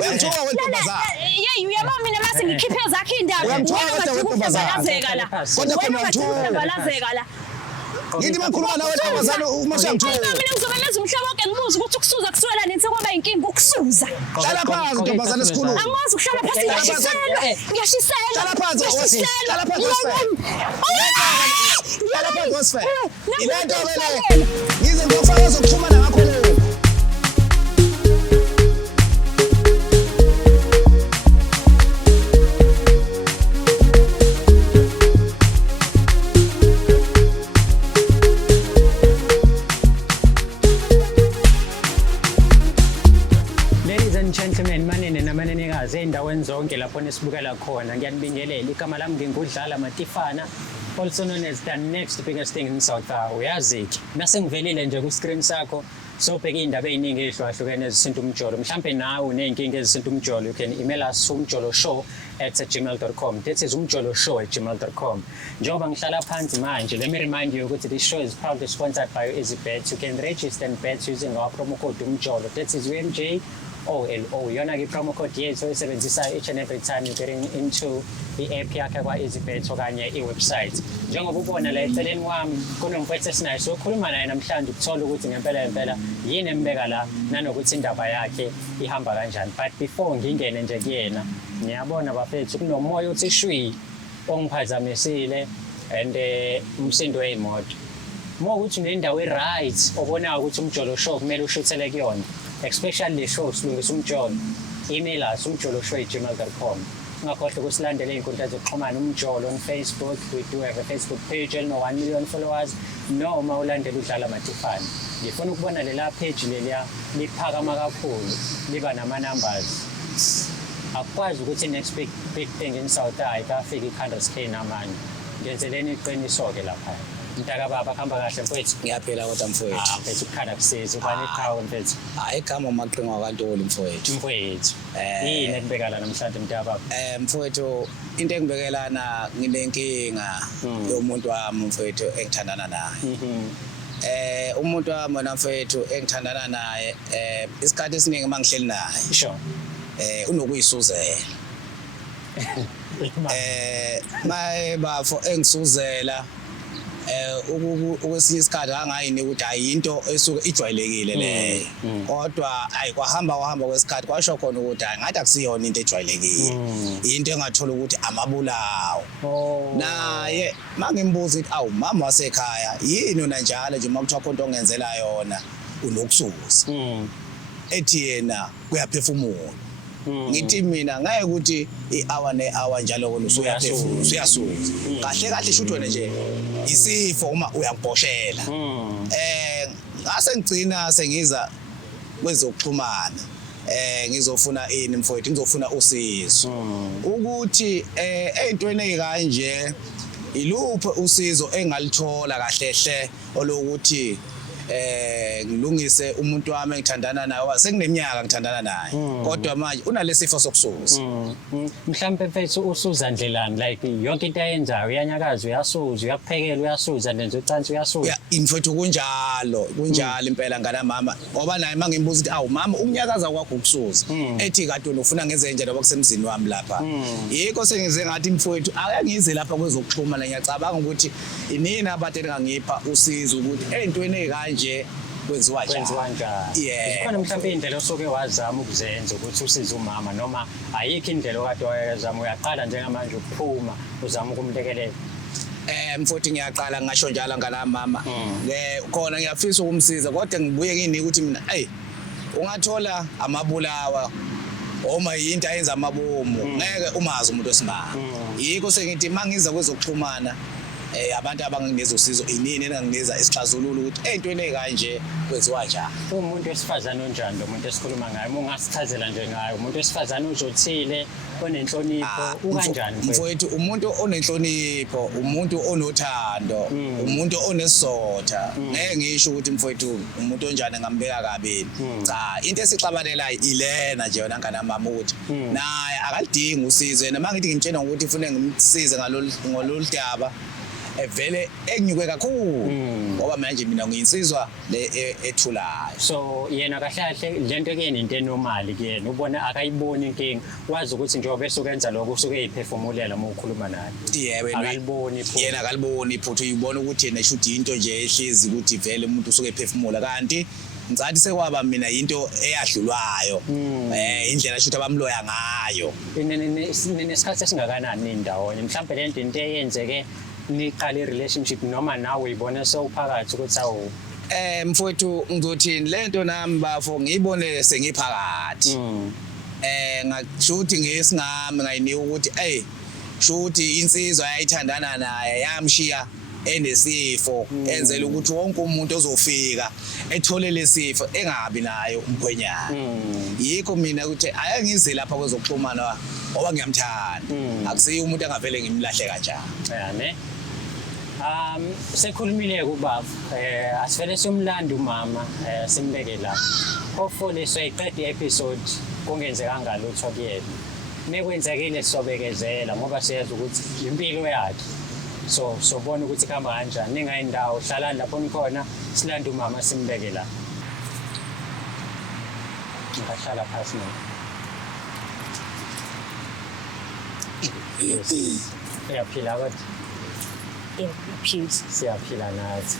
Uyamthola wentombazana. Yeyi uyabona mina mase ngikhiphe zakhe indaba. Uyamthola wentombazana la. Kodwa khona uyamthola la. Ngithi makhuluma nawe wentombazana uma usuyamthola. Mina ngizobe lenza umhlaba wonke ngibuza ukuthi ukusuza kusuela nini sekwaba inkinga ukusuza. Hlala phansi ntombazana esikhuluma. Angikwazi ukuhlala phansi ngiyashisela. Hlala phansi wosifela. Hlala phansi wosifela. Hlala phansi wosifela. Ilento vele. Ngize ngiyofaka zokuxhumana ngakho lokho. Gentlemen, manene namanenekazi endaweni zonke lapho nesibukela khona ngiyanibingelela igama lami ngingudlala Matifana, also known as the next biggest thing in South Africa. Uyaziki mase ngivelile nje ku screen sakho sobheka indaba eziningi ezihlukahlukene ezisinto umjolo. Mhlambe nawe unenkinga ezisinto umjolo, you can email us umjoloshow@gmail.com. That is umjoloshow@gmail.com. Njengoba ngihlala phansi manje, let me remind you ukuthi this show is proudly sponsored by EasyBet. You can register and bet using our promo code umjolo. That is UMJOLO. Yona ke promo code yethu oyisebenzisa each and every time you getting into i-app yakhe kwa EasyBet okanye i-website. Njengoba ubona la eceleni kwami kunomfowethu esinayo sokhuluma naye namhlanje ukuthola ukuthi ngempela yini embeka la nanokuthi indaba yakhe ihamba kanjani. But before ngingene nje kuyena ngiyabona bafethu kunomoya uthi shwi ongiphazamisile and umsindo wezimoto. Uma ukuthi unendawo right obona ukuthi umjolo show kumele ushuthele kuyona, especially le show silungisa umjolo, email us umjoloshow@gmail.com. Ungakhohlwa ukusilandela izinkundla zokuxhumana umjolo on Facebook. We do have a Facebook page no 1 million followers. Noma ulandela udlala Matifana. Ngifuna ukubona lela page leliya liphakama kakhulu, liba nama numbers. Akwazi ukuthi next big thing in South Africa afike i-100k namanje. Ngenzeleni iqiniso ke lapha. Mntaka baba khamba kahle mfowethu. Ngiyaphela kodwa mfowethu. Mfethu ukukhala kusiza ubani eqhawe mfethu. Igama umaqhinga kaNtoli mfowethu. Mfowethu. Yini ekubeka la namhlanje mntaka baba? Mfowethu into engibekelana nginenkinga yomuntu wami mfowethu engithandana naye. Umuntu wami wena mfowethu engithandana naye isikhathi esiningi mangihleli naye. Sure. Unokuyisuzela. Maye bafo engisuzela ukwesinye isikhathi angayini ukuthi ayinto esuke ijwayelekile leyo, kodwa kwahamba kwesikhathi kwasho khona ukuthi ngathi akusiyona into ejwayelekile, into engathola ukuthi amabulawo. Naye mangimbuza ukuthi awu mama wasekhaya yini una njalo nje makuthiwa khona ongenzela yona unokususa, ethi yena kuyaphefumula. Ngithi mina ngeke ukuthi i-hour ne-hour njalo wena usuyaphefumula usuyasuza kahle shuthi wena nje isifo uma uyamboshela. Ngase ngigcina sengiza kwezokuxhumana, ngizofuna ini mfowethu, ngizofuna usizo ukuthi ezintweni ezikanje iluphi usizo engalithola kahlehle olokuthi ngilungise umuntu wami engithandana naye. Sengineminyaka ngithandana naye kodwa manje unalesifo sokusuza. Mhlambe mfethu usuza ndlelani, like yonke into ayenzayo uyanyakaza, uyasuza, uyakuphekela, uyasuza, nenze ucansi uyasuza. Mfethu kunjalo impela ngana mama, ngoba naye mangimbuza ukuthi awu mama umnyakaza kwakho ukusuza, ethi kade ufuna ngenze nje ngoba kusemzini wami lapha. Yikho sengize ngathi mfowethu akangize lapha kwezokuxhumana, ngiyacabanga ukuthi inini abantu engangipha usizo ukuthi ezintweni ezikanje kwenziwa kanjani. Khona mhlawumbe indlela osoke wazama ukuzenza ukuthi usize umama, noma ayikho indlela okade wayezama, uyaqala njengamanje ukuphuma uzama ukumlekelela? Mfowethu ngiyaqala ngasho njalo ngala mama, khona ngiyafisa ukumsiza kodwa ngibuye nginika ukuthi mina ungathola amabulawa oma yinto ayenza amabomu, ngeke umazi umuntu wesimanga. Yikho sengithi mangiza kwezokuxhumana abantu abangingiza usizo inini engangiza isixazululo ukuthi ezintweni ezikanje kwenziwa njani. Umuntu wesifazane onjani lo muntu esikhuluma ngaye, ungasichazela nje ngayo? Umuntu wesifazane ozothile onenhlonipho ukanjani mfowethu? Umuntu onenhlonipho, umuntu onothando, umuntu onesizotha. Ngeke ngisho ukuthi mfowethu umuntu onjani ngambeka kabili. Cha, into esixabanelayo ilena nje yona ngana mama ukuthi naye akalidingi usizo. Yena mangithi ngimtshela ukuthi ufune ngimsize ngalolu daba evele enyuke kakhulu ngoba manje mina ngiyinsizwa le ethulayo. So yena kahle kahle lento kuyena into enormal kuyena ubona akayiboni inkinga wazi ukuthi njengoba esukenza lokho usuke eyiphefumulela uma ukhuluma naye. Yebo akaliboni iphutha. Yena akaliboni iphutha uyibona ukuthi yena should into nje ehlezi ukuthi vele umuntu usuke ephefumula kanti ngizathi sekwaba mina into eyadlulwayo indlela should abamloya ngayo. Nesikhathi esingakanani indawonye mhlawumbe lento into eyenzeke niqale relationship noma nawe uyibona sewuphakathi ukuthi awu mfowethu ngizothini lento nami bafo ngiyibone sengiphakathi ngashuthi ngesingami ngayinika ukuthi shuthi insizwa yayithandana naye yamshiya enesifo enzela ukuthi wonke umuntu ozofika ethole lesifo engabi nayo umkhwenyana. Yikho mina ukuthi ake ngize lapha kwezokuxhumana ngoba ngiyamthanda akusiyo umuntu angavele ngimlahle kanjani. Ne sekhulumile kubaba asifele somlando mama simbeke la hopefully soyiqeda episode kungenze kangalutho kuyena mekwenzekile sizobekezela ngoba siyazi ukuthi impilo yakhe so sobona ukuthi kuhamba kanjani ningayindawo hlalani lapho nikhona silanda mama simbeke la ngihlala phansi siyaphila kodwa siyaphila nathi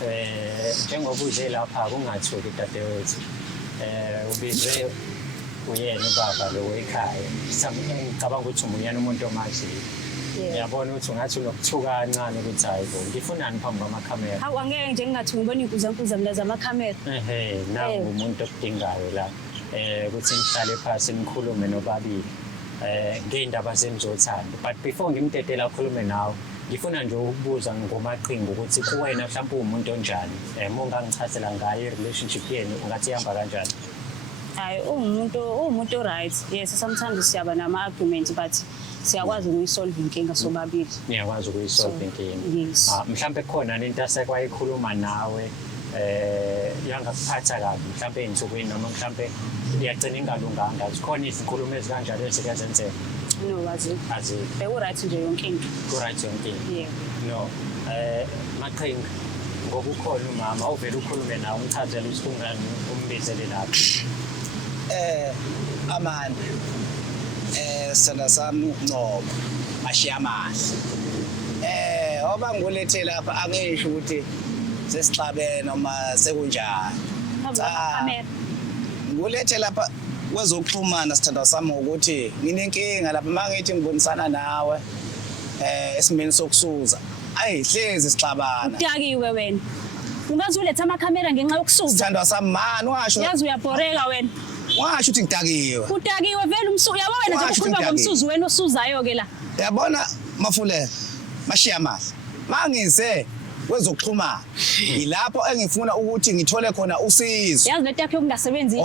njengoba uje lapha kungathuki dadewethu ubizwe uyena ubaba lo ekhaya ngicabanga ukuthi umuyena umuntu omaziyo ngiyabona ukuthi ungathi unokuthuka kancane ukuthi hayi bo ngifunani phambi kwamakhamera. Hawu angeke nje ngingathi ngibona inkuzankuza mina zamakhamera. Naku umuntu okudingayo la ukuthi ngihlale phansi nikhulume nobabili ngeindaba zenizothanda but before ngimdedela khulume nawe ngifuna nje ukubuza ngomaqhinga ukuthi kuwena mhlawumbe umuntu onjani mongangichazela ngayo relationship yenu ungathi ihamba kanjani. Hayi umuntu right yes sometimes siyaba nama arguments but siyakwazi ukuyisolve inkinga sobabili. Niyakwazi ukuyisolve inkinga. Mhlawumbe khona into asekwayikhuluma nawe yangakuphatha kabi mhlawumbe ensukwini noma mhlawumbe iyagcina ingalunganga zikhona izinkulumo ezikanjalo ezikazenzeka. No azi right nje yonke into. Right yonke into. Yeah. No maqhinga ngoba ukhona umama uvela ukhulume nawe umchazela ukuthi kungani umbizele lapho. Amanda sithanda sami Ncoko ashiya amahle oba ngulethe lapha angisho ukuthi sesixabene noma sekunjani ngulethe lapha kwezokuxhumana sithanda sami ukuthi nginenkinga lapha mangithi ngibonisana nawe esimeni sokusuza ayihlezi sixabana. Udakiwe wena ungaze ulethe amakhamera ngenxa yokusuza. Sithanda sami mani washo yazi uyabhoreka wena. Washo ukuthi ngidakiwe. Udakiwe vele umsuku yabo wena nje ukhuluma ngomsuzu wena osuzayo ke la. Yabona Mafulele mashiya amahle mangize kwezokuxhumana ilapho engifuna ukuthi ngithole khona usizo. Yazi lento yakhe yokungasebenzi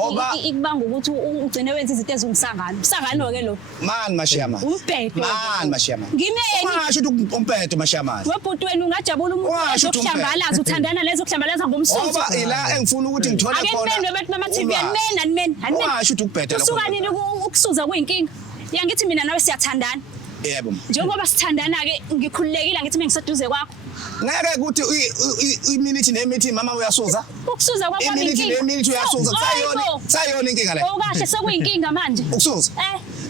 ikubanga ukuthi ugcine wenza izinto ezungisangano. Usangano ke lo. Man mashiya amahle. Umbhedo. Man mashiya amahle. Ngimeni. Washo ukuthi umbhedo mashiya amahle. Webhuti wena ungajabula umuntu okuhlambalaza uthandana lezo kuhlambalaza ngomsuzu. Ngoba ila engifuna ukuthi ngithole khona. Akempendo bathi mama TV animeni. Washo ukuthi ukubhedela. Usuka nini ukusuza kuyinkinga? Yangithi mina nawe siyathandana. Yebo. Njengoba sithandana ke ngikhululekile ngithi mengiseduze kwakho. Ngeke ukuthi iminute nemithi mama uyasuza. Ukusuza kwakho inkinga. Iminute nemithi uyasuza sayona inkinga la. Okahle sekuyinkinga manje. Ukusuza.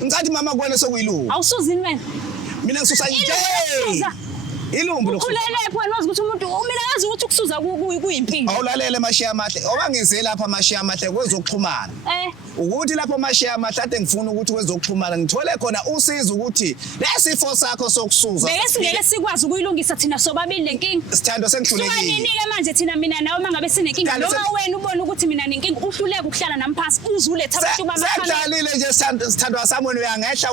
Ngicathi mama kwena sekuyilungu. Awusuzini wena. Mina ngisusa nje. Ilumbu lokusuza. Ukhulele wena wazi ukuthi umuntu mina yazi ukuthi ukusuza kuyimpilo. Awulalele mashiya amahle. Obangize lapha mashiya amahle kwezokuxhumana. Ukuthi lapho mashiya amahle ade ngifuna ukuthi kwezokuxhumana ngithole khona usizo ukuthi lesifo sakho sokusuza. Bese singeke sikwazi ukuyilungisa thina sobabili lenkinga. Sithando sengihlulekile. Kufanele ke manje thina mina nawe mangabe sinenkinga noma wena ubona ukuthi mina nenkinga uhluleka ukuhlala nami phansi uzuletha abantu bamakhamera. Sedlalile nje sithandwa sami uyangehla.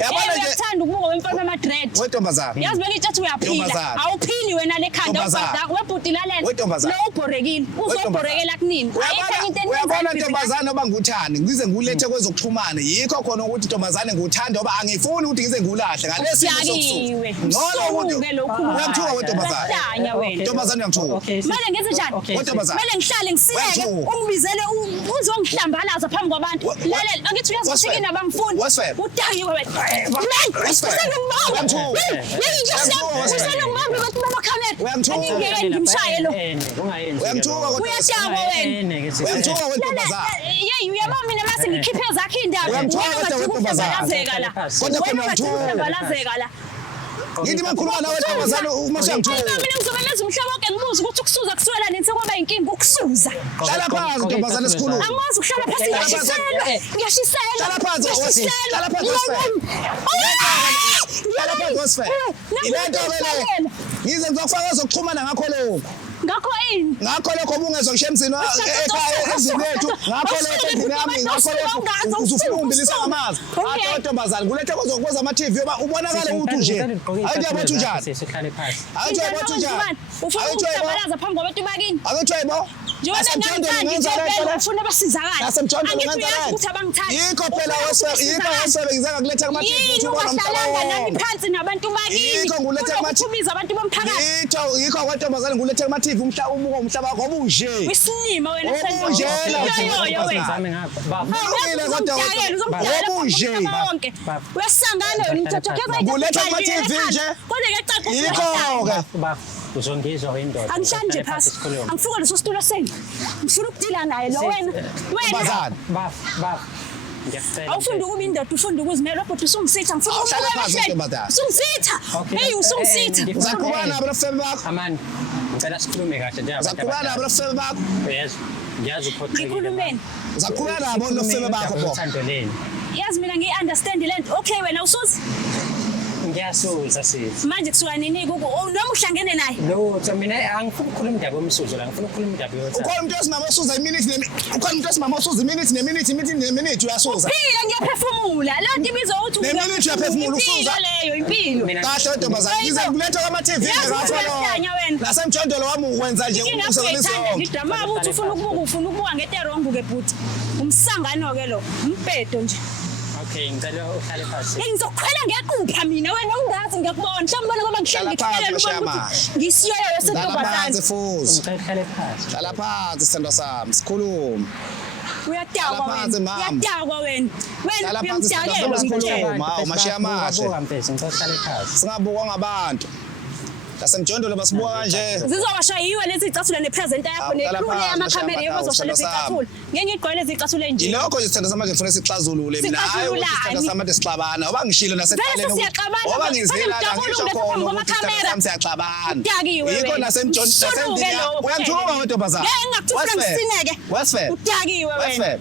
Yabona nje uyathanda ukubuka wemfana ama-dread. Wentombazana. Yazi beke ithi uyaphila. Awuphili wena le khanda ubhadaka webhuti lalela. Wentombazana. Lo ubhorekile. Uzobhorekela kunini. Uyabona ntombazane oba nguthani ngize ngulethe kwezokuxhumana yikho khona ukuthi ntombazane nguthanda oba angifuni ukuthi ngize ngulahle ngalesi Uyakiwe. ngcono ukuthi Usuke lokhu. uyamthuka wentombazane Uyahlanya wena. ntombazane uyamthuka Manje ngenze njani? Wentombazane. Kumele ngihlale ngisiyeke Wethu. ungibizele uzongihlambalaza phambi kwabantu. Lalela angithi uyazofika nabangifuni. Wesifebe. Udayiwe wena. Wesifebe. Uyamthuka. Usengibamba bathi baba camera. Uyamthuka. Angingeke ngimshaye lo. Uyamthuka Uyashaba wena. uyamthuka wentombazane Yeyi uyabona mina mase ngikhiphe zakhe indaba. Uyamthuka Wena kodwa ungathi wentombazane. ukuhlambazeka la. Kodwa khona Wena ungathi uyamthuka. ukuhlambazeka la. ngithi makhuluma nawe ntombazane uma siyamthuka Mina ngizobe menza umhlaba wonke ngibuza ukuthi ukusuza kusuela nini sekwaba inkinga ukusuza. hlala phansi ntombazane sikhuluma Angikwazi ukuhlala phansi ngiyashiselwa. Ngiyashiselwa. Hlala phansi, hlala phansi, hlala phansi wesifebe ilento vele ngize ngizokufaka ezokuxhumana ngakho lokho Ngakho ini? ngakho lokho ubungezwa ngisho emzini ekhaya ezini yethu ngakho lokho endlini yami ngakho lokho uzufuna umbilisa ngamazi hayi ntombazane kulethe kwezokubuza ama-TV yoba ubonakale ukuthi unje ayithi yabothi unjani ayithi yabothi unjani Ufuna ukuhlambalaza phambi kwabantu bakini. ayithi yayibo Ufuna basizakala. nasemjondolo Angithi uyazi ukuthi abangithandi. yikho phela wesebe ngize ngakuletha kuma-TV Yini ungahlalanga nami phansi nabantu bakini. Yikho ngulethe kuma-TV Ukubiza abantu bomphakathi. yikho kwentombazane ngulethe kuma-TV ubuka umhlaba wakho obunje Wisinima wena Obunje Yoyo wena. Uyasangana wena umthatha Kuletha kuma-TV nje. Yikho-ke. Uzongizwa wendoda. Angihlali nje phasi. Angifuka leso situlo senu. Ngifuna ukudila naye lo wena. Wena. Ntombazane Baf. Ngiyacela. Awufunda ukuba indoda ufunda ukuzimela kodwa usungisitha ngifuna Awuhlala phansi, ntombazane. Usungisitha. Okay. Hey usungisitha. uzaqhubana nabo nabafebe bakho Amani. Ngicela sikhulume kahle nje. uzaqhubana nabo nabafebe bakho Yes. Ngiyazi uphoxekile. Ngikhulumeni. uzaqhubana nabo nabafebe bakho bo Uthando leni. Yazi mina ngi-understand lento. Okay wena usuzi. Ngiyasuza sithi. Manje kusuka nini kuko noma uhlangene naye. No, mina angifuni ukukhuluma indaba yomsuzo la, ngifuna ukukhuluma indaba yothando. ukhona umuntu wesimama osuza ukhona umuntu wesimama osuza imithi uyasuza Phila ngiyaphefumula. Le nto ibizwa ukuthi Neminuthi uyaphefumula, usuza. leyo impilo. Mina kahle ntombazane ngize ngilethe kwama-TV Yazi ngakho uyahlanya lo wena. nasemjondolo wami ukwenza nje Ingakho uyithanda ngidama ukuthi ufuna ukubuka ngento erongo ke bhuti. Umsangano ke lo. Umpedo nje. Okay, ngicela uhlale phansi. Ngizokhwela ngequpha mina wena ungazi ngiyakubona mhlawumbe ngoba ngihleli ngikhalela ubona ukuthi ngisiyoyo hlala phansi sentombazane futhi Ngicela uhlale phansi. hlala phansi sithando sami sikhulume uyatakwa Hlala phansi, wena mama. uyatakwa wena Hlala wena phansi, uyamdakela sikhulume. ngitshela Hawu, mashiya amahle. Ngicela uhlale phansi. singabukwa ngabantu nasemjondolo basibuka kanje zizowasha yiwe lezi icathulo nepresenter yakho Hawu, hlala nekhulu phansi, yamakhamera mashiya yokuzosha lezi amahle, icathulo ngeke ngigqwele lezi icathulo enje yilokho nje sithando samanje ngifuna sixazulule mina hayi ukuthi Sixazululani? sithando sami ade sixabana oba ngishilo naseqaleni Vele siyaxabana, oba kodwa ngizila la ngijabule ngisho ukuthi khona phambi ukuthi sithando kwamakhamera. sami siyaxabana Udakiwe yikho wena. Usuluke lo, uyamthuka wentombazane Ngeke ngakufuna ngisineke. wesifebe Udakiwe wena. wesifebe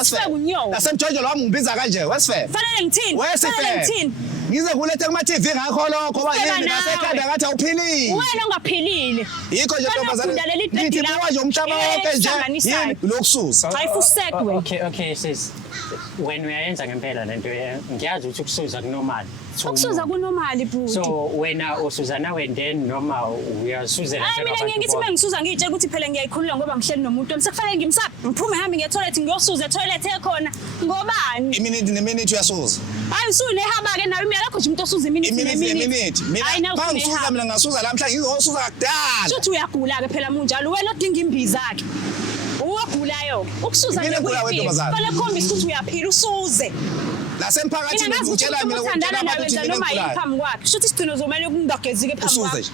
Usifebe unyoka. nasemjondolo wami ngibiza kanje wesifebe Fanele ngithini fanele wesifebe ngithini ngize kulethe kuma-TV ngakho lokho oba Usifebe yini nawe. nasekhanda ngathi awuphilile wena ongaphilile yikho nje Fanele ntombazane ufunda leli nithi qedi buka nje umhlaba lakho. wonke nje Elihlanganisayo. yini lokususa Hayi fusekwe. Okay sis. Wena uyayenza ngempela lento ngiyazi ukuthi ukusuza kunormal. Ukusuza kunormali bhuti So wena usuza nawe then noma uyasuzela Hayi mina ngeke ngithi mengisuza ngitshela ukuthi phela ngiyayikhulula ngoba ngihleli nomuntu sekufanele ngimsaphe ngiphume ngihambe ngiye toilet ngiyosuza toilet ekhona ngobani iminithi neminithi uyasuza hayi usuyinehaba ke nawe imiyalakho nje umuntu osuza iminithi iminithi hayi mina nawe ngisuza usuyinehaba mina ngasuza lamhla ngizosuza kudala Shuthi uyagula ke phela munjalo wena odinga imbiza ke uwagulayo ukusuza Yini nje egula kuyiphi wentombazane? fanele khombisa ukuthi uyaphila usuze nasemphakathini mina ngazi utshela ukuthi mina umuntu ukuthi uthandana nawe abantu wenza mina noma yini ngigulayo phambi kwakhe shuthi isigcino zomele kungagezike phambi usuze kwakhe nje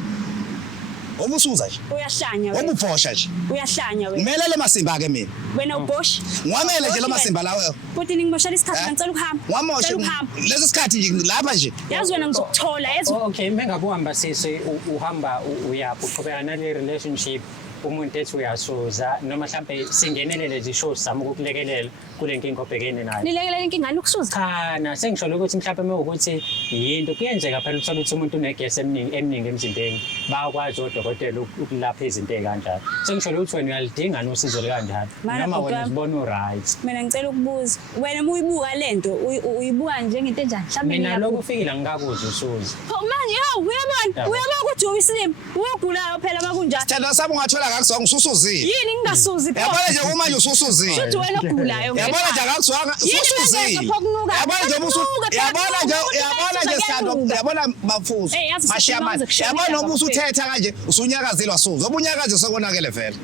obusuza nje uyahlanya wena obubhosha nje uyahlanya wena ngimelele masimba ke mina wena ubosh ngiwamele nje lo masimba lawo Kodwa ningimoshela isikhathi Eh? ngicela ukuhamba ngwamoshe Ngicela ukuhamba lesi sikhathi nje lapha nje yazi wena ngizokuthola yazi Okay, mengakuhamba sisi uhamba uqhubeka nale relationship umuntu ethi uyasuza noma mhlambe singenelele zishows sami ukukulekelela kule nkinga obhekene nayo. nilekelela inkinga ukusuza Cha, sengisholo ukuthi mhlawumbe mewukuthi yinto kuyenzeka phela uthola ukuthi umuntu unegesi eminingi emzimbeni bayakwazi odokotela ukulapha izinto ezikanjalo. Sengisholo ukuthi wena uyalidinga nosizo lekanjalo Mara noma bhuti wena wami. uzibona uright. mina ngicela ukubuza wena uma uyibuka lento uyibuka njengento enjani mhlawumbe Mina lokhu ufikile ngikakuze usuza. manje uyabona ukuthi uyislime uyagulayo phela makunjani thanda sami ungathola akakuzwanga ususuzile. Yini ngingasuzi pho? Yabona nje uma manje ususuzile. Shuthi wena ogulayo. Yabona nje akakuzwanga ususuzile. Yabona nje sando, yabona bafuzo. Mashiyamani. Yabona noma usuthetha kanje usunyakazile wasuza. Obunyakaze sokonakele vele.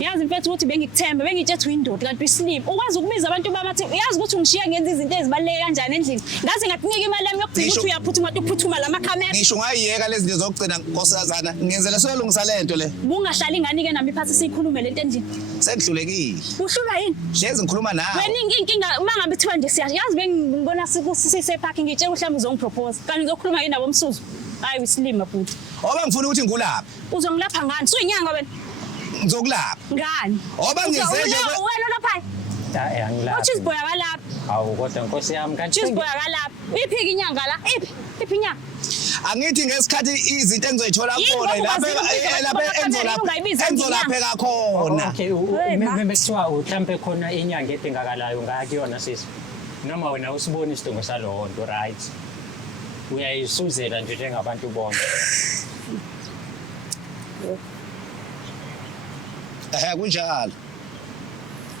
Yazi mfethu ukuthi bengikuthembe bengitshethe uyindoda kanti uyislip ukwazi ukubiza abantu babathi uyazi ukuthi ungishiya ngenza izinto ezibaleke kanjani endlini ngaze ngakunika imali yami yokugcina ukuthi uyaphuthuma uphuthuma lamakhamera ngisho ngayiyeka lezi zinto zokugcina nkosazana ngenzela soyolungisa lento le bungahlali ingane ke nami iphathi siyikhulume lento endlini sengidlulekile uhlula yini hlezi ngikhuluma nawe wena inkinga uma ngabe kuthiwa nje siyazi bengibona sise parking ngitshela mhlawumbe uzongipropose kanti ngizokhuluma yini nabo umsuzu hayi uyislima futhi oba ngifuna ukuthi ngulapha uzongilapha ngani suyinyanga wena ngizokulapha ngani oba ngize nje wena lapha angilapha uthi siboya kalapha awu kodwa nkosi yami kanti siboya kalapha iphi inyanga la iphi inyanga angithi ngesikhathi izinto engizoyithola khona lapha engizolapheka khona okay mekuthiwa mhlambe khona inyanga edingakalayo ngakuyona sisi noma wena usibona isidingo salowo nto right uyayisuzela nje njengabantu bonke kunjalo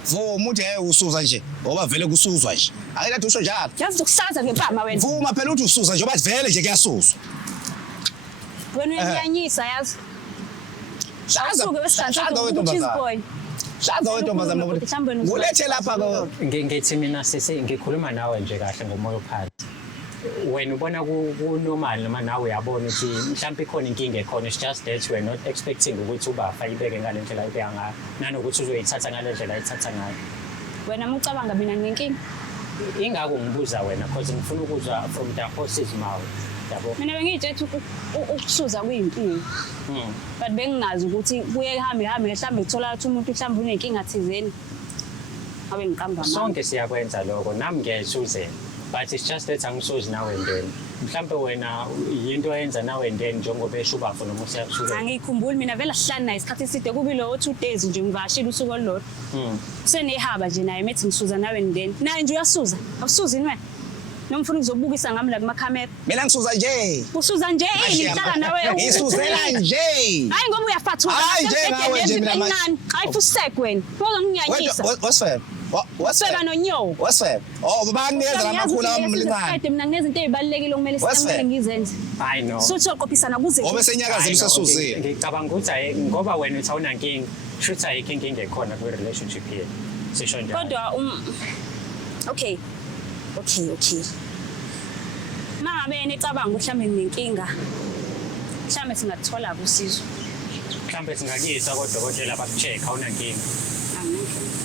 vuma uthi usuza nje ngoba vele kusuzwa nje akelathi usho njalo yazi ukusaza ngempama wena vuma phela uthi usuza nje bathi vele nje kuyasuzwa wena uyanyanyisa yazi shaza wentombazana kulethe lapha ngithi mina sisi ngikhuluma nawe nje kahle ngomoya ophansi wena ubona kunormal noma nawe uyabona ukuthi mhlawumbe ikhona inkinga ekhona it's just that we're not expecting ukuthi ubafa ibeke ngale ndlela ibeka ngayo nanokuthi uzoyithatha ngale ndlela ayithatha ngayo wena ucabanga mina nginkinga ingako ngibuza wena because ngifuna ukuzwa from the horse's mouth yabo mina bengithethe ukusuza kuyinkinga but bengingazi ukuthi kuye hambe mhlawumbe uthola ukuthi umuntu mhlawumbe unenkinga thizeni abe ngiqamba mama sonke siyakwenza lokho nami ngiyayisuzela but it's just that angisuzi nawe ndeni mhlambe wena yinto yenza nawe ndeni njengoba eshubafu noma usiyakusuka angikhumbuli mina vele sihlani naye isikhathi eside kubilo 2 days nje ngivashile usuku olulodwa senehaba nje naye methi ngisuza nawe ndeni naye nje uyasuza awusuzini wena noma ufuna ukuzobukisa ngami la kumakhamera mina ngisuza nje usuza nje ngihlala nawe ngisuzela nje hayi ngoba uyafathuka hayi nje ngawe nje mina manje hayi fuseke wena ngoba nginyanyisa what's nonyo what's bakunikeza lamakhulu amlincane mina kunezinto ezibalekile okumele sisemele ngizenze I know so uqophisana kuze obesenyakazile usesuzile ngicabanga ukuthi ngoba wena uthi awunankinga shothi ayikho inkinga ekhona kwi relationship here sisho njalo kodwa okay ngabe necabanga mhlambe nginenkinga mhlambe singathola usizo mhlambe singakuyisa kodokotela bakucheck awunankinga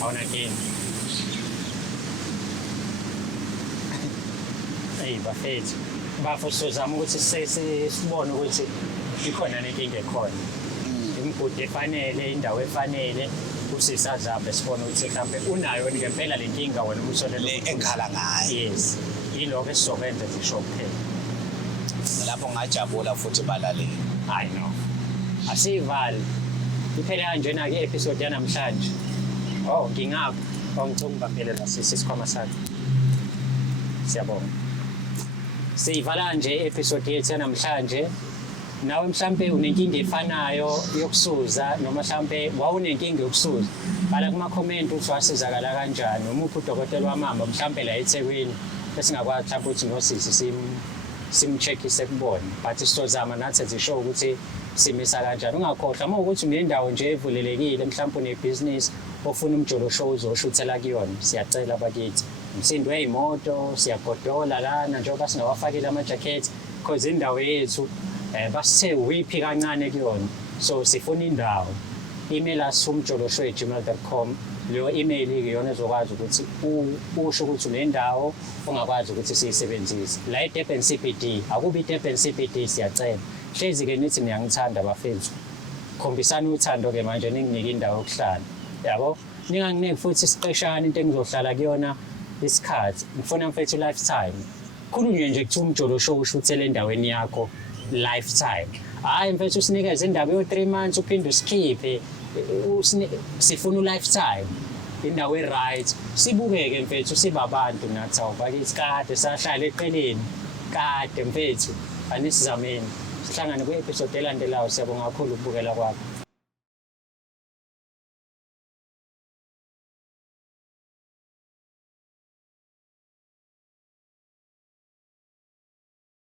awunankinga hey bafethu bafusuzama ukuthi sibone ukuthi ikhona nenkinga ekhona imigudu efanele indawo efanele usisazaphe sibone ukuthi mhlambe unayo ngempela lenkinga wena umsolele engikhala ngayo yes yiloko esizokwenza ngisho kuphela lapho ngajabula futhi balaleli I know asivali iphela kanjena ke episode yanamhlanje ngingapha ngicunga phela la sisikhwama sakhe siyabonga siyivala nje episode yethu yanamhlanje nawe mhlambe unenkinga efanayo yokusuza noma mhlambe wawunenkinga yokusuza bala kuma comment uthi wasizakala kanjani umuphi udokotela wamamba mhlambe la eThekwini besingakwazi mhlambe ukuthi nosisi simcheckise kubona but sitozama nathi zisho ukuthi simisa kanjani ungakhohlwa uma ukuthi unendawo nje evulelekile mhlambe unebusiness ofuna umjolo show uzoshuthela kuyona siyacela bakithi umsindo wezimoto siyagodola lana njengoba singawafakile ama-jacket because indawo yethu basithe wiphi kancane kuyona so sifuna indawo email us umjoloshow@gmail.com leyo email iyona ezokwazi ukuthi usho ukuthi unendawo ongakwazi ukuthi siyisebenzise la eDurban CBD akubi eDurban CBD siyacela hlezi ke nithi niyangithanda bafethu khombisana uthando ke manje ninginike indawo yokuhlala yabo ninganginiki futhi isiqeshana into engizohlala kuyona isikhathi ngifuna mfethu lifetime khulunywe nje kuthi umjolo show ushuthele endaweni yakho lifetime hayi mfethu usinikeze indaba yo3 months uphinde usikhiphe sifuna lifetime indawo right sibukeke mfethu sibabantu nathi awubakithi kade sahlala eqeleni kade mfethu anisizameni sihlangane kwi-episode elandelayo siyabonga kakhulu ukubukela kwakho